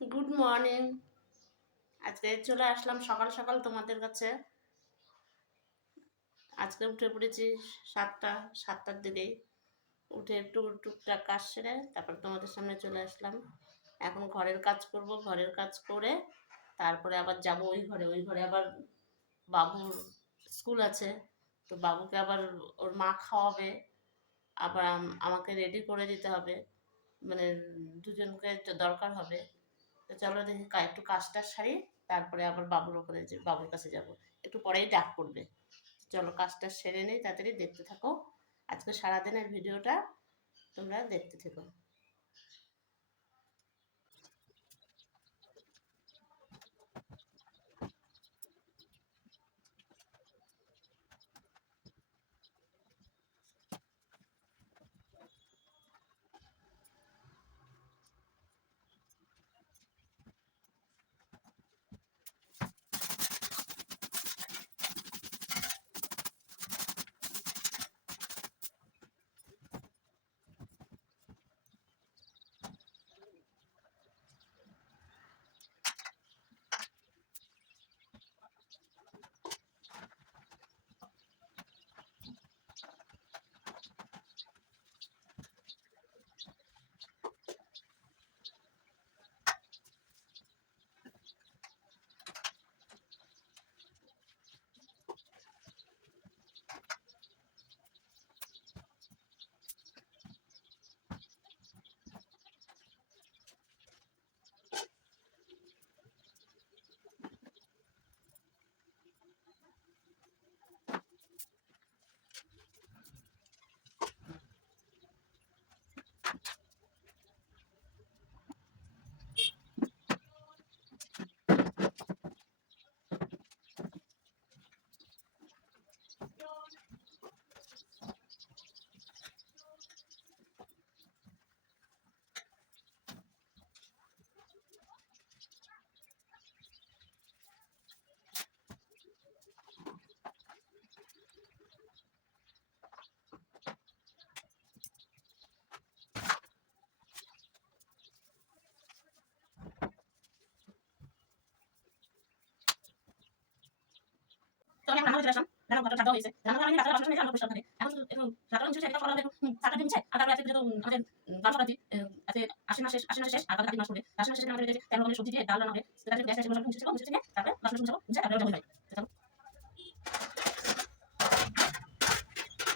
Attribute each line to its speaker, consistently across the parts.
Speaker 1: Good morning আজকে চলে আসলাম সকাল সকাল তোমাদের কাছে। আজকে উঠে পড়েছি সাতটা, সাতটার দিকেই উঠে একটু টুকটাক কাজ সেরে তারপর তোমাদের সামনে চলে আসলাম। এখন ঘরের কাজ করব, ঘরের কাজ করে তারপরে আবার যাব ওই ঘরে। ওই ঘরে আবার বাবুর স্কুল আছে, তো বাবুকে আবার ওর মা খাওয়াবে, আবার আমাকে রেডি করে দিতে হবে। মানে দুজনকে দরকার হবে। তো চলো দেখি একটু কাজটা সারি, তারপরে আবার বাবুর ওপরে বাবুর কাছে যাব। একটু পরেই ডাক করবে চলো কাজটা সেরে নেই, তাড়াতাড়ি দেখতে থাকো। আজকে সারাদিনের ভিডিওটা তোমরা দেখতে থেকো। আমি রান্না হয়েছে একটু দিন চাই আর তারপরে আজকে যেহেতু আমাদের বারো সকাল আজকে আশি মাস আশি মাসে শেষ, আর কালকে মাস পড়বে। আশি মাস আমাদের তেল সবজি দিয়ে ডাল রান্না হবে, সেটা গ্যাস এসে মুছে ছিল মুছে নিয়ে তারপরে বাসন মুছে তারপরে মানে সকালে উঠে সব বেশি দেখা যায় ভালো লাগে আগে আমরা আগে বাসন মাজতাম না আগে আমাদের শুরু কথা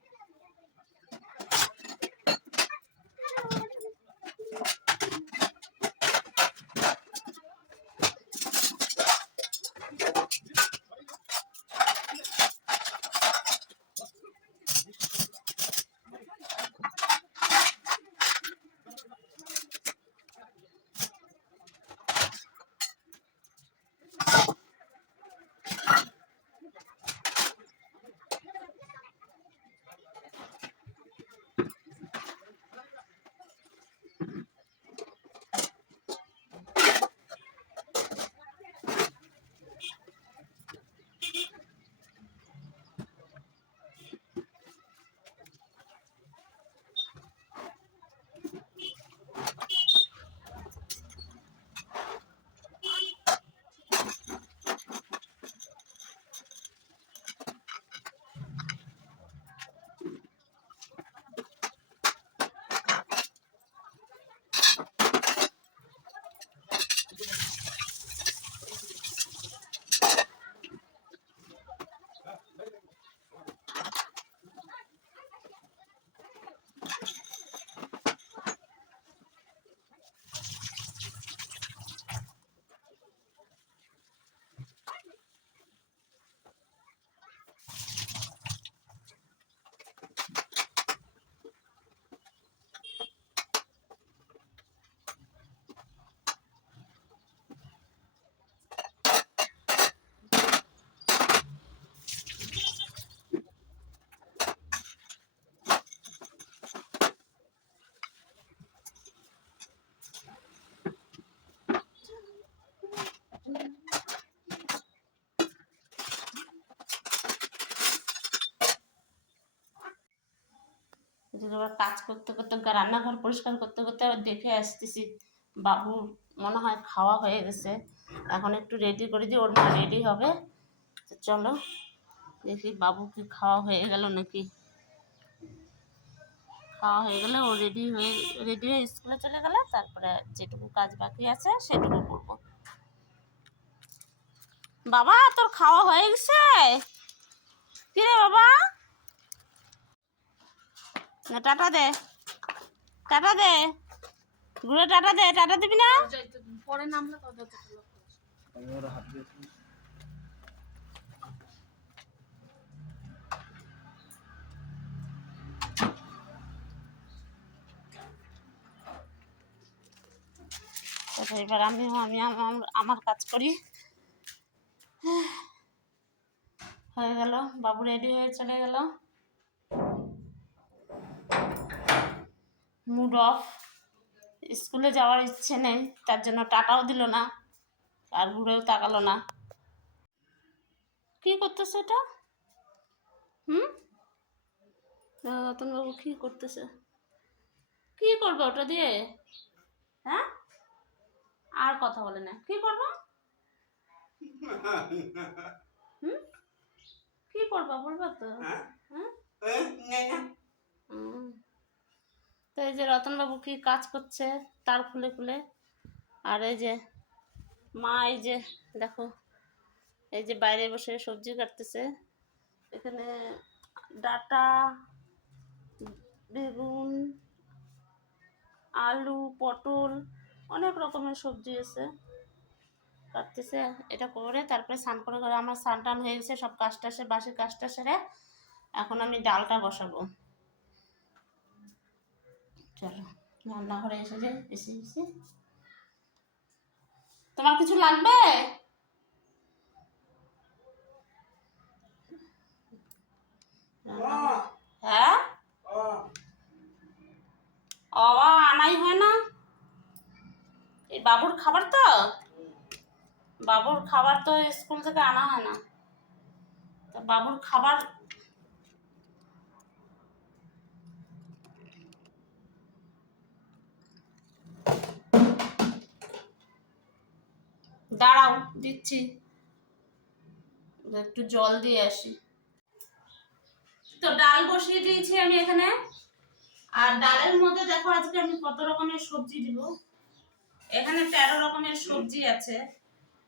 Speaker 1: এবার কাজ করতে করতে রান্নাঘর পরিষ্কার করতে করতে আবার দেখে আসতেছি বাবু মনে হয় খাওয়া হয়ে গেছে। এখন একটু রেডি করে দিই ওর মা রেডি হবে। তো চলো, দেখি বাবু কি খাওয়া হয়ে গেল নাকি। খাওয়া হয়ে গেলে ও রেডি হয়ে রেডি হয়ে স্কুলে চলে গেলে তারপরে যেটুকু কাজ বাকি আছে সেটুকু করব। বাবা, তোর খাওয়া হয়ে গেছে? কি রে বাবা? না টাটা দে। টাটা দে। ঘুরে টাটা দে টাটা দিবি না?
Speaker 2: পরে নামলে
Speaker 1: তারপর এবার আমি আমি আমার- আমার কাজ করি। হয়ে গেল বাবু রেডি হয়ে চলে গেল। মুড অফ স্কুলে যাওয়ার ইচ্ছে নেই তার জন্য টাকাও দিল না আর ঘুরেও তাকালো না। কি করতেছে এটা? হুম? রতনবাবু কি করতেছে? কি করবে ওটা দিয়ে? হ্যাঁ? আর কথা বলে না। কি করব? হুম? কি করবা বলবা তো? হ্যাঁ। তো এই যে রতনবাবু কি কাজ করছে তার খুলে খুলে। আর এই যে মা, এই যে দেখো, এই যে বাইরে বসে সবজি কাটতেছে। এখানে ডাটা, বেগুন, আলু, পটল, অনেক রকমের সবজি আছে। কাটতেছে, এটা করে তারপরে স্নান করে করে আমার স্নান টান হয়ে গেছে, সব কাজটা সে বাসি কাজটা সেরে এখন আমি ডালটা বসাবো। চলো রান্নাঘরে এসে যে এসে এসে তোমার কিছু লাগবে? হ্যাঁ? বাবা আনাই হয় না? এই বাবুর খাবার তো? বাবুর খাবার তো স্কুল থেকে আনা হয় না। তা বাবুর খাবার দাঁড়াও, দিচ্ছি। একটু জল দিয়ে আসি। তো ডাল বসিয়ে দিয়েছি আমি এখানে। আর ডালের মধ্যে দেখো আজকে আমি কত রকমের সবজি দিব। এখানে তেরো রকমের সবজি আছে।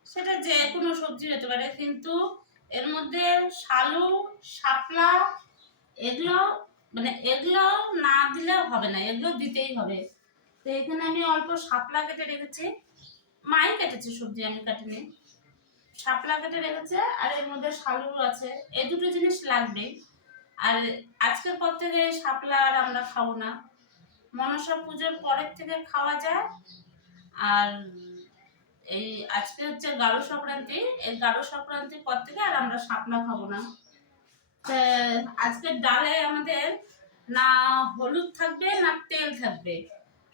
Speaker 1: সেটা যে কোনো সবজি হতে পারে, কিন্তু এর মধ্যে শালু, শাপলা, এগুলো মানে এগুলো না দিলে হবে না, এগুলো দিতেই হবে। তো এখানে আমি অল্প শাপলা কেটে রেখেছি। মাই কেটেছে সবজি, আমি কাটিনি। শাপলা কেটে রেখেছে, আর এর মধ্যে শালু আছে। এই দুটো জিনিস লাগবে আর আজকের পর থেকে শাপলা আর আমরা খাব না। মনসা পুজোর পরের থেকে খাওয়া যায়। আর এই আজকে হচ্ছে গাঢ় সংক্রান্তি। এই গাঢ় সংক্রান্তির পর থেকে আর আমরা শাপলা খাব না। আজকের ডালে আমাদের না হলুদ থাকবে, না তেল থাকবে।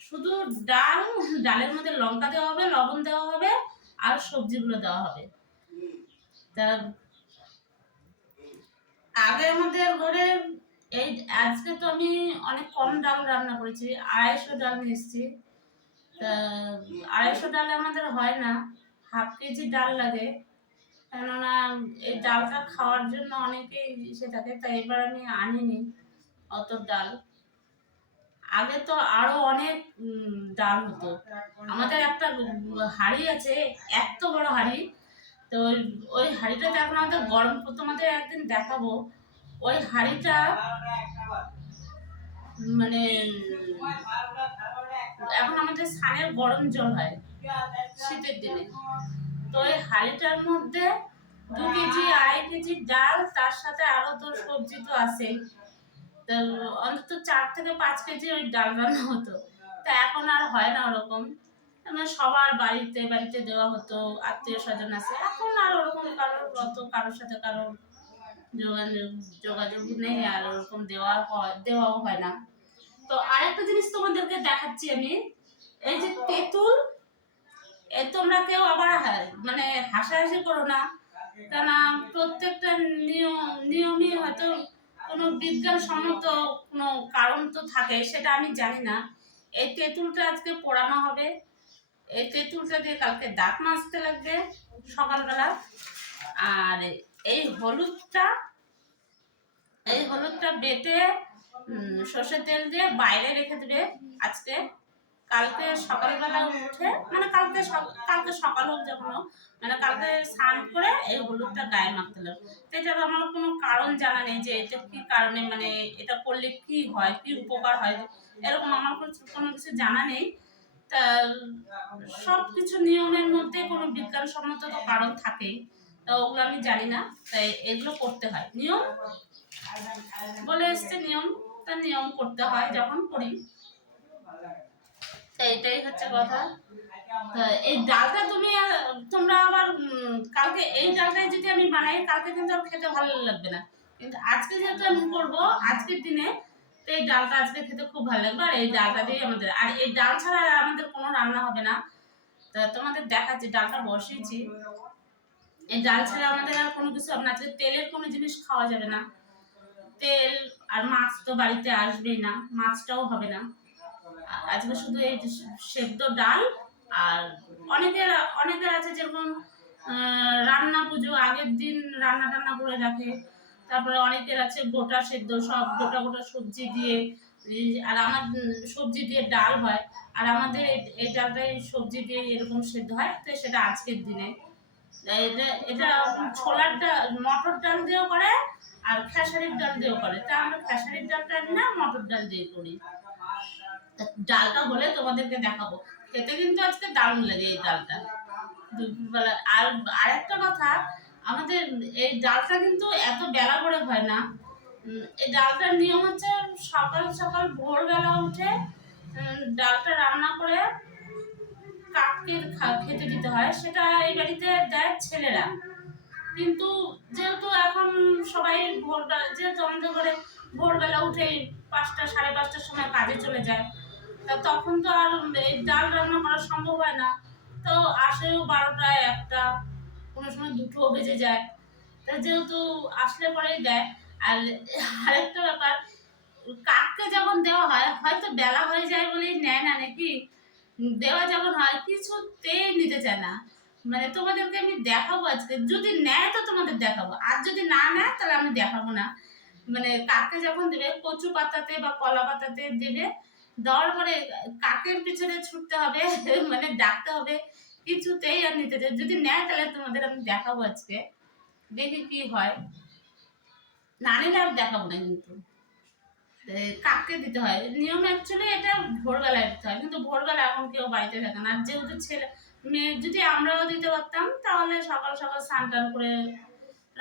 Speaker 1: শুধু ডাল, ডালের মধ্যে লঙ্কা দেওয়া হবে, লবণ দেওয়া হবে, আর সবজিগুলো দেওয়া হবে। তা আগে আমাদের ঘরে এই আজকে তো আমি অনেক কম ডাল রান্না করেছি, আড়াইশো ডাল নিয়ে এসেছি। তা আড়াইশো ডালে আমাদের হয় না, হাফ কেজি ডাল লাগে। কেননা এই ডালটা খাওয়ার জন্য অনেকেই এসে থাকে, তাই এবার আমি আনিনি অত ডাল। আগে তো আরও অনেক ডাল হতো। আমাদের একটা হাড়ি আছে, এত বড় হাড়ি। তো ওই- হাড়িটাতে এখন আমাদের গরম তোমাদের একদিন দেখাবো। ওই হাড়িটা মানে এখন আমাদের সানের গরম জল হয়, শীতের দিনে। তো ওই হাঁড়িটার মধ্যে দু কেজি, আড়াই কেজি ডাল, তার সাথে আরও তো সবজি তো আছেই। তো অন্তত চার থেকে পাঁচ কেজি ওই ডাল রান্না হতো। তা এখন আর হয় না ওরকম। মানে সবার বাড়িতে বাড়িতে দেওয়া হতো আত্মীয় স্বজন আছে। এখন আর ওরকম কারোর অত, কারোর সাথে কারোর যোগাযোগ যোগাযোগ নেই আর ওরকম দেওয়া হয়, দেওয়াও হয় না। তো আরেকটা জিনিস তোমাদেরকে দেখাচ্ছি আমি। এই যে তেঁতুল, এ তোমরা কেউ আবার মানে হাসাহাসি করো না। কেন প্রত্যেকটা নিয়ম, নিয়মই হয়তো কোনো বিজ্ঞানসম্মত কোনো কারণ তো থাকে, সেটা আমি জানি না। এই তেঁতুলটা আজকে পোড়ানো হবে। এই তেঁতুলটা দিয়ে কালকে দাঁত মাজতে লাগবে সকালবেলা। আর এই হলুদটা এই হলুদটা বেটে সর্ষের তেল দিয়ে বাইরে রেখে দেবে আজকে। কালকে সকালবেলা উঠে মানে কালকে কালকে সকাল হোক যখন মানে কালকে স্নান করে এই হলুদটা গায়ে মাখতে লাগবে তো এটার আমার কোনো কারণ জানা নেই যে এটা কি কারণে মানে এটা করলে কি হয়, কি উপকার হয়, এরকম আমার কোনো কিছু জানা নেই। তা সব কিছু নিয়মের মধ্যে কোনো বিজ্ঞানসম্মত তো কারণ থাকেই, তা ওগুলো আমি জানি না, তাই এগুলো করতে হয়। নিয়ম বলে এসছে নিয়ম, তা নিয়ম করতে হয় যখন করি। এটাই হচ্ছে কথা। এই ডালটা তুমি তোমরা আবার কালকে এই ডালটাই যদি আমি বানাই, কালকে কিন্তু আর খেতে ভালো লাগবে না। কিন্তু আজকে যেহেতু আমি করব, আজকের দিনে তো এই ডালটা আজকে খেতে খুব ভালো লাগবে। আর এই ডালটা দিয়ে আমাদের, আর এই ডাল ছাড়া আমাদের কোনো রান্না হবে না। তা তোমাদের দেখাচ্ছি, ডালটা বসিয়েছি। এই ডাল ছাড়া আমাদের আর কোনো কিছু হবে না। আজকে তেলের কোনো জিনিস খাওয়া যাবে না। তেল আর মাছ তো বাড়িতে আসবেই না, মাছটাও হবে না। আজকে শুধু এই সেদ্ধ ডাল আর অনেকের অনেকের আছে যেরকম রান্না পুজো, আগের দিন রান্না টান্না করে রাখে। তারপরে অনেকের আছে গোটা সেদ্ধ, সব গোটা গোটা সবজি দিয়ে আর আমার, সবজি দিয়ে ডাল হয়। আর আমাদের এই- ডালটাই সবজি দিয়ে এরকম সেদ্ধ হয়, তো সেটা আজকের দিনে। এটা এটা ছোলার ডাল, মটর ডাল দিয়েও করে, আর খেসারির ডাল দিয়েও করে। তা আমরা খেসারির ডালটা না, মটর ডাল দিয়ে করি। ডালটা হলে তোমাদেরকে দেখাবো। খেতে কিন্তু আজকে দারুণ লাগে এই ডালটা। দুপুরবেলা। আর আরেকটা কথা, আমাদের এই ডালটা কিন্তু এত বেলা করে হয় না। এই ডালটার নিয়ম হচ্ছে সকাল সকাল ভোরবেলা উঠে ডালটা রান্না করে কাককে খেতে দিতে হয়। সেটা এই বাড়িতে দেয় ছেলেরা। কিন্তু যেহেতু এখন সবাই ভোরবেলা, যেহেতু আমাদের ঘরে ভোরবেলা উঠেই পাঁচটা, সাড়ে পাঁচটার সময় কাজে চলে যায় তা তখন তো আর ডাল রান্না করা সম্ভব হয় না। তো আসেও বারোটা একটা, কোনো সময় দুটো বেজে যায়। তা যেহেতু আসলে পরেই দেয়, আর আরেকটা ব্যাপার, কাককে যখন দেওয়া হয়, হয়তো বেলা হয়ে যায় বলেই নেয় না নাকি? দেওয়া যখন হয়, কিছুতেই নিতে চায় না। মানে তোমাদেরকে আমি দেখাবো আজকে। যদি নেয় তো তোমাদের দেখাবো। আর যদি না নেয়, তাহলে আমি দেখাবো না। মানে কাকে যখন দেবে, কচু পাতাতে বা কলা পাতাতে দেবে দেওয়ার পরে কাকের পিছনে ছুটতে হবে মানে ডাকতে হবে, কিছুতেই আর নিতে চাই যদি নেয় তাহলে তোমাদের আমি দেখাবো আজকে, দেখি কি হয়। না নিলে আর দেখাবো না কিন্তু। কাককে দিতে হয়। নিয়ম অ্যাকচুয়ালি এটা ভোরবেলায় দিতে হয়, কিন্তু ভোরবেলা এখন কেউ বাড়িতে থাকে না। আর যেহেতু ছেলে, মেয়ে, যদি আমরাও দিতে পারতাম, তাহলে সকাল সকাল স্নান টান করে,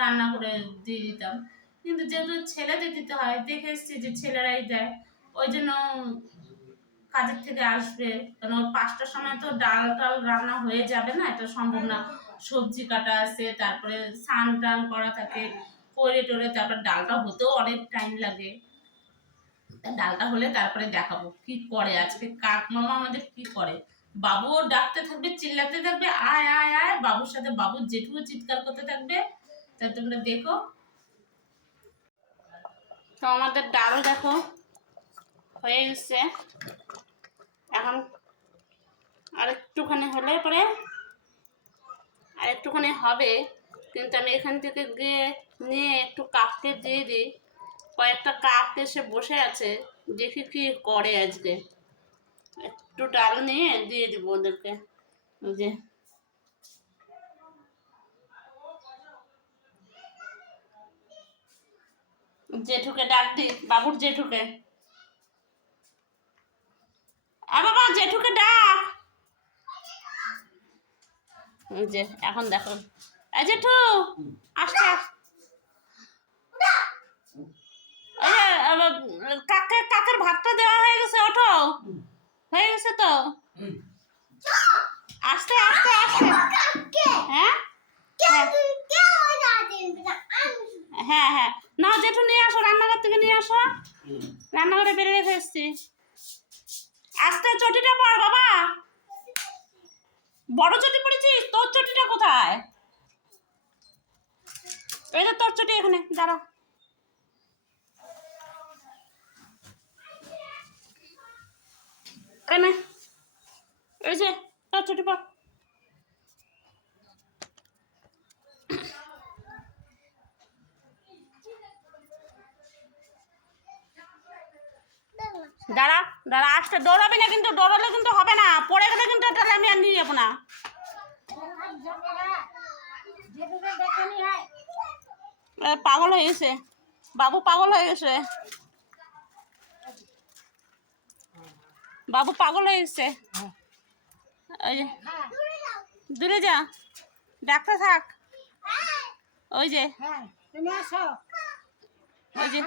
Speaker 1: রান্না করে দিয়ে দিতাম। কিন্তু যেহেতু ছেলেদের দিতে হয়, দেখে এসছি যে ছেলেরাই দেয়। ওই জন্য কাজের থেকে আসবে। কারণ ওর পাঁচটার সময় তো ডাল টাল রান্না হয়ে যাবে না, এটা সম্ভব না। সবজি কাটা আছে, তারপরে স্নান টান করা থাকে, করে টোরে, তারপর ডালটা হতেও অনেক টাইম লাগে। ডালটা হলে তারপরে দেখাবো কি করে আজকে কাক মামা আমাদের কি করে। বাবু ডাকতে থাকবে, চিল্লাতে থাকবে, আয় আয় আয়, বাবুর সাথে বাবুর জেঠুও চিৎকার করতে থাকবে। তা তোমরা দেখো। তো আমাদের ডাল দেখো, হয়ে গেছে এখন আর একটুখানি হলে পরে আর একটুখানি হবে। কিন্তু আমি এখান থেকে গিয়ে নিয়ে একটু কাককে দিয়ে দিই। কয়েকটা কাক এসে বসে আছে। দেখি কি করে আজকে। একটু ডাল নিয়ে দিয়ে দিব ওদেরকে। যে। জেঠুকে ডাক দি বাবুর জেঠুকে। আ বাবা, জেঠুকে ডাক। যে, এখন দেখো। এই জেঠু আসতে আস কাকে, কাকের ভাতটা দেওয়া হয়ে গেছে, ওঠো। হয়ে গেছে তো? আস্তে আস্তে আস্তে হ্যাঁ? হ্যাঁ। হ্যাঁ না জেঠু, নিয়ে আসো, রান্নাঘর থেকে নিয়ে আসো। রান্নাঘরে বেরিয়ে রেখে এসছি আস্তে চটিটা পর, বাবা। বড় চটি পড়েছিস? তোর চটিটা কোথায়? এই তো তোর চটি এখানে, দাঁড়া। এখানে এই যে, তোর চটি পর। দাঁড়া দাঁড়া আসতে দৌড়াবি না কিন্তু দৌড়ালে কিন্তু হবে না। পড়ে গেলে কিন্তু তাহলে আমি আর নিয়ে যাব না। পাগল হয়ে গেছে। বাবু পাগল হয়ে গেছে। বাবু পাগল হয়ে গেছে। ওই যে দূরে যা। ডাক্তার থাক। ওই যে
Speaker 3: তুমি
Speaker 1: ওই যে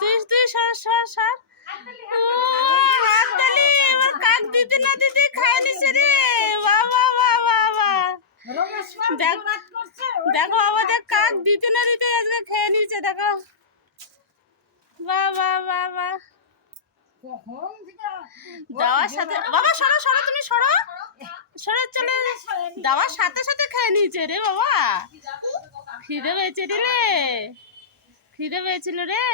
Speaker 1: তুই তুই সর সর সর। হাততালি এবার কাক দিতে না দিতে খায় নিছে রে। বাবা বাবা বাবা। দেখ, দেখো আমাদের কাক দিতে না দিতে আজকে খেয়ে নিচ্ছে দেখো। বাহ বাহ দাওয়ার সাথে বাবা, সরো সরো, তুমি সরো। সরো, চলে দাওয়ার সাথে সাথে খেয়ে নিয়েছে রে বাবা। খিদে পেয়েছে রে খিদে পেয়েছিল রে।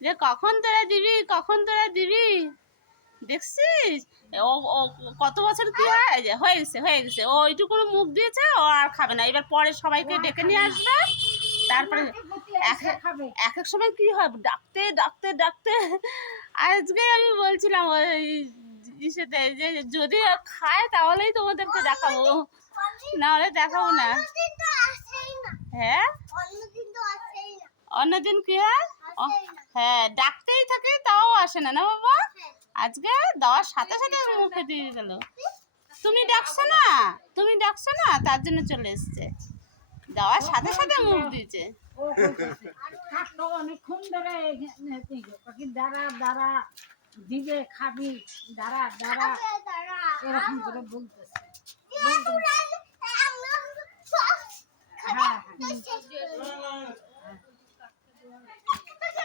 Speaker 1: যে কখন তোরা দিবি কখন তোরা দিবি? দেখছিস? ও ও কত বছর কি হয়? যে হয়ে গেছে হয়ে গেছে। ও এইটুকু মুখ দিয়েছে ও আর খাবে না। এবার পরে সবাইকে ডেকে নিয়ে আসবে। তারপরে এক এক এক সময় কি হয়? ডাকতে ডাকতে ডাকতে। আজকে আমি বলছিলাম ওই ইসেতে যে যদি খায় তাহলেই তোমাদেরকে দেখাবো। না। হলে দেখাবো না। হ্যাঁ? অন্যদিন কি হয় হ্যাঁ ডাকতেই থাকে তাও আসে না না বাবা? আজকে দেওয়ার সাথে সাথে মুখে দিয়ে গেল তুমি ডাকছো না? তুমি ডাকছো না? তার জন্য চলে এসছে। দেওয়ার সাথে সাথে মুখ দিয়েছে।
Speaker 3: অনেকক্ষণ ধরে দাঁড়া দাঁড়া দিবে খাবি দাঁড়া দাঁড়া এরকম করে বলতেছে। হ্যাঁ হ্যাঁ
Speaker 1: হুম
Speaker 3: এদিকে
Speaker 1: কি
Speaker 3: আসো।
Speaker 1: হয়েছে কি হয়েছে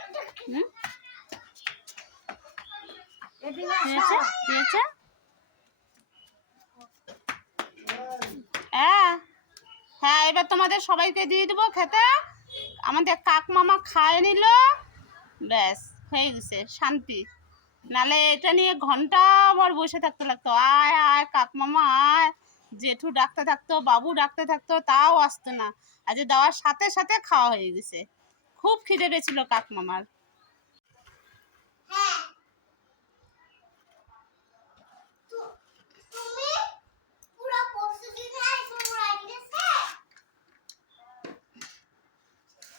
Speaker 1: হ্যাঁ এবার তোমাদের সবাইকে দিয়ে দেবো খেতে আমাদের কাক মামা খায় নিল ব্যাস হয়ে গেছে শান্তি নালে এটা নিয়ে ঘণ্টা ভর বসে থাকতে লাগতো আয় আয় কাক মামা আয় জেঠু ডাকতে থাকতো বাবু ডাকতে থাকতো তাও আসতো না আজ দেওয়ার সাথে সাথে খাওয়া হয়ে গেছে। খুব খিদে পেয়েছিল কাক মামার
Speaker 4: তুমি পুরো পরশু দিনে আইসো পুরা গেছে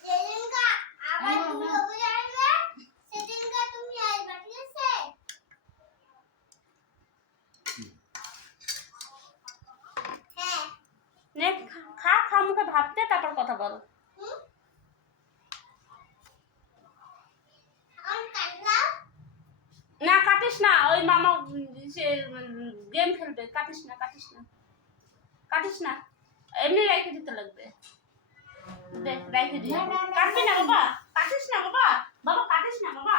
Speaker 4: সেদিনকা আবার দুর্গা পূজা আসবে সেদিনকা তুমি আসবে ঠিক আছে? হ্যাঁ।
Speaker 1: নে খা খা মুখে ভাবতে তারপর কথা বল
Speaker 4: হুম আর কাটলাম
Speaker 1: না কাটিস না ওই মামা উম, সে গেম খেলবে কাটিস না কাটিস না। কাটিস না। এমনি রেখে দিতে লাগবে। দেখ রেখে দি
Speaker 3: না, না, না,
Speaker 1: কাটবি না বাবা। কাটিস না বাবা। বাবা কাটিস না বাবা।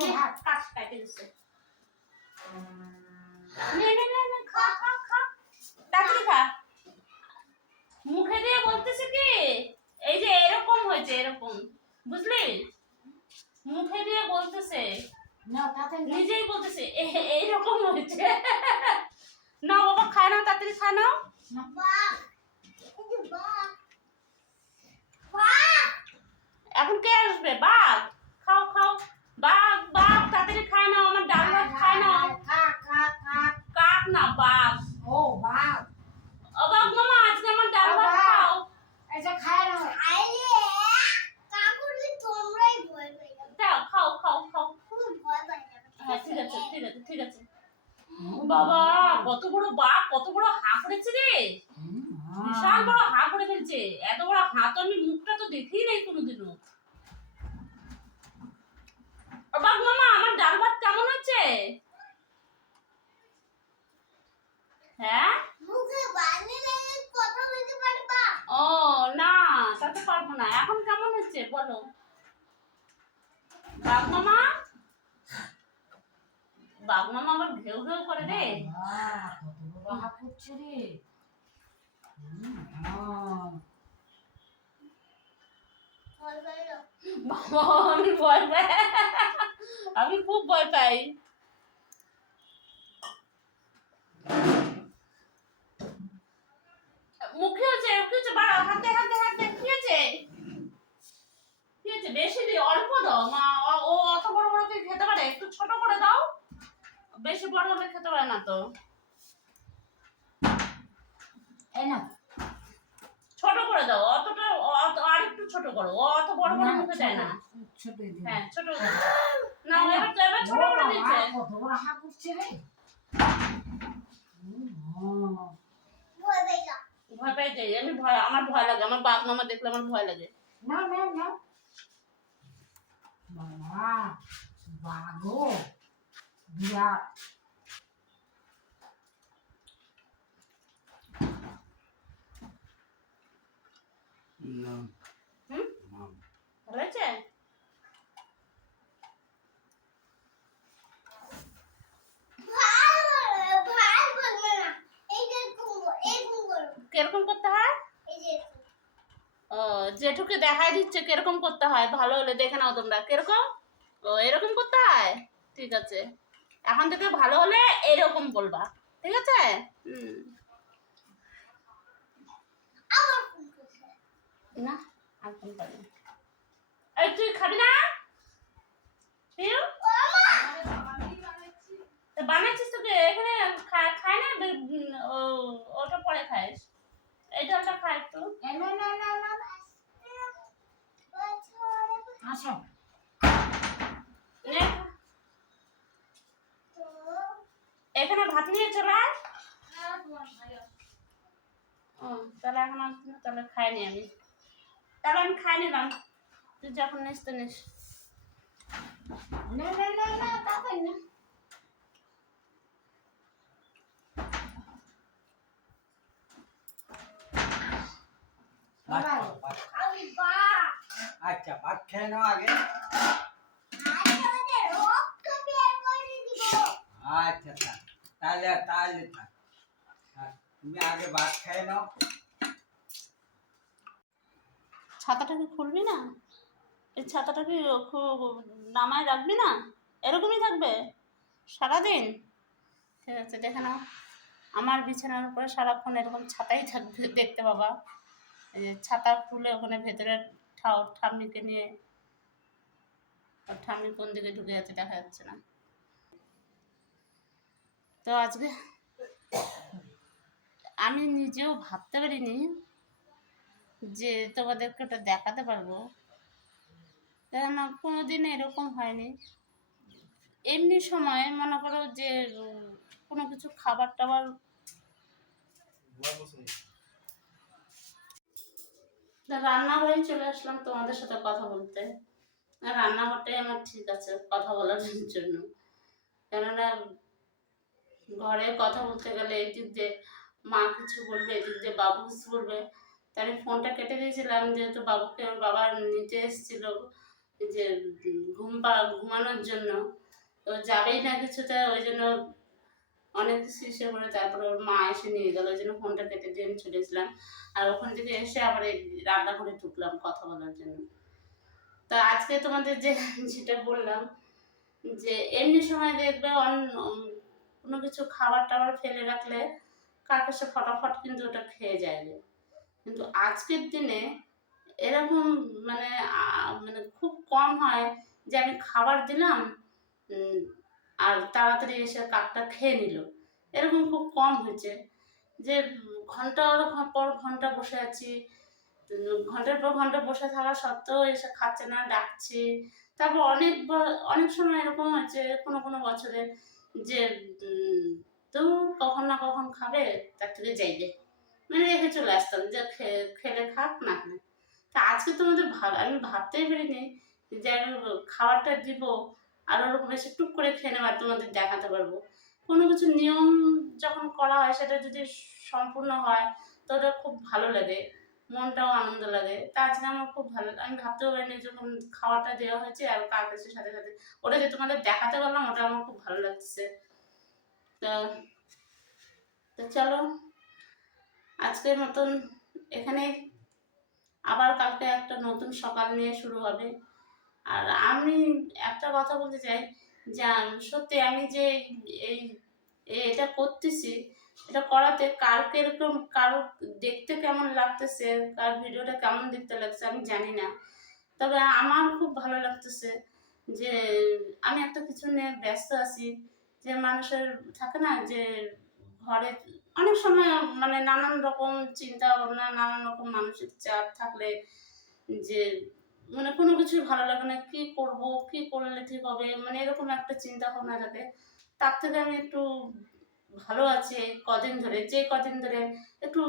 Speaker 3: যে হাত।
Speaker 1: কাট কাটে নে নে নে নে, খা খা খা। তাড়াতাড়ি খা। মুখে দিয়ে বলতেছে কি? এই যে এরকম হয়েছে এরকম। বুঝলি? মুখে দিয়ে বলতেছে।
Speaker 3: নাও, তাড়াতাড়ি
Speaker 1: নিজেই বলতেছে "এ- এইরকম হয়েছে। না বাবা খায় নাও তাড়াতাড়ি খায়
Speaker 4: বাহ
Speaker 1: এখন কে আসবে? বাঘ। খাও খাও। বাঘ বাঘ তাড়াতাড়ি খায় নাও আমার ডাল ভাত খায়
Speaker 3: খা।
Speaker 1: কাক না বাঘ।
Speaker 3: ও, বাহ।
Speaker 1: অবাক মামা আজকে আমার ডাল ভাত
Speaker 3: বাবা।
Speaker 1: আছে আছে আছে। কত বড় বাঘ কত বড় হা করেছে রে। বিশাল বড় হা করে ফেলছে। এত বড় হা তো আমি মুখটা তো দেখেই নাই কোনোদিনও। বাঘ মামা আমার ডাল ভাত কেমন হচ্ছে? হ্যাঁ?
Speaker 4: মুখে বানিয়ে কথা বলতে পারবা
Speaker 1: ও না তা তো পারব না এখন কেমন বলো বাঘ মামা বাঘ মামা আবার ঘেউ ঘেউ করে রে।
Speaker 3: উঠছে রে।
Speaker 1: আমি ভয় পাই আমি খুব ভয় পাই। মুখে হচ্ছে কি হচ্ছে বাড়া, হাতে হাতে হাতে, কি হচ্ছে বেশি দিই অল্প দাও। মা ও- অত বড় বড় খেতে পারে? একটু ছোট করে দাও। বেশি বড় হলে খেতে পারে না তো।
Speaker 3: এই না
Speaker 1: ছোট করে দাও। অতটা আর একটু ছোট করো। ও অত বড় বড়
Speaker 3: না,
Speaker 1: মুখে দেয় না।
Speaker 3: ছোট
Speaker 1: হ্যাঁ ছোট না এবার তো এবার ছোট করে দিচ্ছে
Speaker 3: কত বড় রে।
Speaker 4: ভয় পাই
Speaker 1: যাই। আমি ভয় আমার ভয় লাগে। আমার বাপ মামা দেখলে আমার ভয় লাগে।
Speaker 3: না না না বাবা বাগো বিরাট
Speaker 1: হুম ভালো হয়েছে
Speaker 4: ভয় করো, ভয় করবে না। এই যে এরকম করো, এরকম করো।
Speaker 1: কীরকম করতে হয়
Speaker 4: এই যে এরকম।
Speaker 1: ও জেঠুকে দেখাই দিচ্ছে কীরকম করতে হয়? ভালো হলে দেখে নাও তোমরা। কীরকম? ও এরকম করতে হয়? ঠিক আছে। এখন থেকে ভালো হলে এরকম বলবা। ঠিক আছে। না আর ফোন এই তুই খাবি না? তা বানাচ্ছিস তোকে? এখানে খায় না? ও- ওটা পরে খাইস। এই ডালটা খা একটু
Speaker 3: এ না। না।
Speaker 1: এখানে ভাত নিয়ে চলে আয় তাহলে এখন তাহলে খাইনি আমি। তাহলে আমি খাই নিলাম। তুই যখন নিস তো নিস।
Speaker 3: না না না না তাকাই না
Speaker 5: ভাত
Speaker 3: বাবাই।
Speaker 5: খাও, ভাত খাও।
Speaker 4: আমি বা
Speaker 5: আচ্ছা ভাত খেয়ে নাও আগে। আচ্ছা থাক। তাহলে তাহলে থাক। তুমি আগে ভাত খেয়ে নাও।
Speaker 1: ছাতাটা কি খুলবি না? এই ছাতাটা কি নামায় রাখবি না? এরকমই থাকবে? সারাদিন? ঠিক আছে, দেখে নাও। আমার বিছানার উপরে সারাক্ষণ এরকম ছাতাই থাকবে, দেখতে এই ছাতা খুলে ওখানে ভেতরে ঠাম্মিকে নিয়ে। আর ঠাম্মি কোন দিকে ঢুকে আছে দেখা যাচ্ছে না। তো আজকে আমি নিজেও ভাবতে পারিনি যে তোমাদেরকে ওটা দেখাতে পারব। কেননা কোনোদিন এরকম হয়নি। এমনি সময় মনে করো যে, কোনো কিছু খাবার টাবার রান্নাঘরে চলে আসলাম তোমাদের সাথে কথা বলতে। রান্নাঘরটাই আমার ঠিক আছে, কথা বলার জন্য। কেননা, ঘরে কথা বলতে গেলে এদিক দিয়ে মা কিছু বলবে, এদিক দিয়ে বাবু কিছু বলবে। আমি ফোনটা কেটে দিয়েছিলাম, যেহেতু বাবুকে ওর বাবা নিতে এসেছিল যে ঘুম পা, ঘুমানোর জন্য। তো যাবেই না কিছুতে ওই জন্য অনেক ইসে করে তারপরে ওর মা এসে নিয়ে গেল ওই জন্য ফোনটা কেটে দিয়ে আমি চলে এসলাম আর ওখান থেকে এসে আবার এই রান্নাঘরে ঢুকলাম কথা বলার জন্য। তা আজকে তোমাদের যে যেটা বললাম যে এমনি সময় দেখবে অন- উম, কোনো কিছু খাবার টাবার ফেলে রাখলে কাকে সে ফটাফট কিন্তু ওটা খেয়ে যায় কিন্তু আজকের দিনে এরকম মানে মানে খুব কম হয় যে আমি খাবার দিলাম আর তাড়াতাড়ি এসে কাকটা খেয়ে নিল। এরকম খুব কম হয়েছে। যে ঘণ্টার পর ঘণ্টা বসে আছি। ঘণ্টার পর ঘণ্টা বসে থাকা সত্ত্বেও এসে খাচ্ছে না ডাকছে। তারপর অনেক অনেক সময় এরকম হয়েছে কোনো কোনো বছরে যে উম, তো কখন না কখন খাবে তার থেকে যাইবে। মানে রেখে চলে আসতাম যে খেলে খাক না খাক তা আজকে তোমাদের ভাব আমি ভাবতেই পারিনি যে আমি খাবারটা দিব। আর ওরকম এসে টুক করে খেয়ে নেবার তোমাদের দেখাতে পারব। কোনো কিছু নিয়ম যখন করা হয়, সেটা যদি সম্পূর্ণ হয়, তো ওটা খুব ভালো লাগে। মনটাও আনন্দ লাগে। তা আজকে আমার খুব ভালো আমি ভাবতেও পারিনি যখন খাবারটা দেওয়া হয়েছে আর এসে সাথে সাথে। ওটা যে তোমাদের দেখাতে পারলাম, ওটা আমার খুব ভালো লাগছে। তো তো চলো, আজকের মতন এখানে আবার কালকে একটা নতুন সকাল নিয়ে শুরু হবে। আর আমি একটা কথা বলতে চাই, যে সত্যি আমি যে এই এটা করতেছি, এটা করাতে কার কীরকম কারও দেখতে কেমন লাগতেছে, কার ভিডিওটা কেমন দেখতে লাগছে আমি জানি না। তবে আমার খুব ভালো লাগতেছে যে আমি একটা কিছু নিয়ে ব্যস্ত আছি, যে মানুষের থাকে না যে ঘরে অনেক সময় মানে নানান রকম চিন্তা ভাবনা, নানান রকম মানসিক চাপ থাকলে যে মানে কোনো কিছুই ভালো লাগে না, কি করব, কি করলে ঠিক হবে মানে এরকম একটা চিন্তা ভাবনা থাকে তার থেকে আমি একটু ভালো আছি কদিন ধরে, যে কদিন ধরে একটু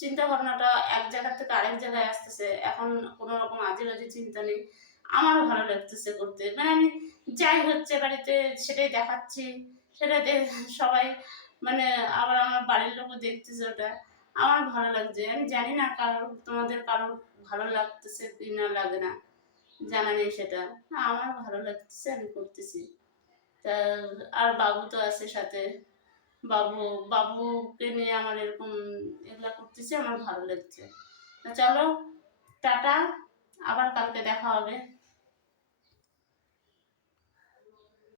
Speaker 1: চিন্তা ভাবনাটা এক জায়গা থেকে আরেক জায়গায় আসতেছে, এখন কোনো রকম আজে চিন্তা নেই। আমারও ভালো লাগতেছে করতে। মানে আমি যাই হচ্ছে বাড়িতে সেটাই দেখাচ্ছি সেটা দেখ সবাই মানে আবার আমার বাড়ির লোকও দেখতেছে ওটা। আমার ভালো লাগছে। আমি জানি না কারোর, তোমাদের কারোর ভালো লাগতেছে কি না লাগে না। জানা নেই সেটা। না, আমার ভালো লাগতেছে আমি করতেছি। তা আর বাবু তো আছে সাথে। বাবু বাবুকে নিয়ে আমার এরকম এগুলা করতেছি আমার ভালো লাগছে। চলো টাটা। আবার কালকে দেখা হবে।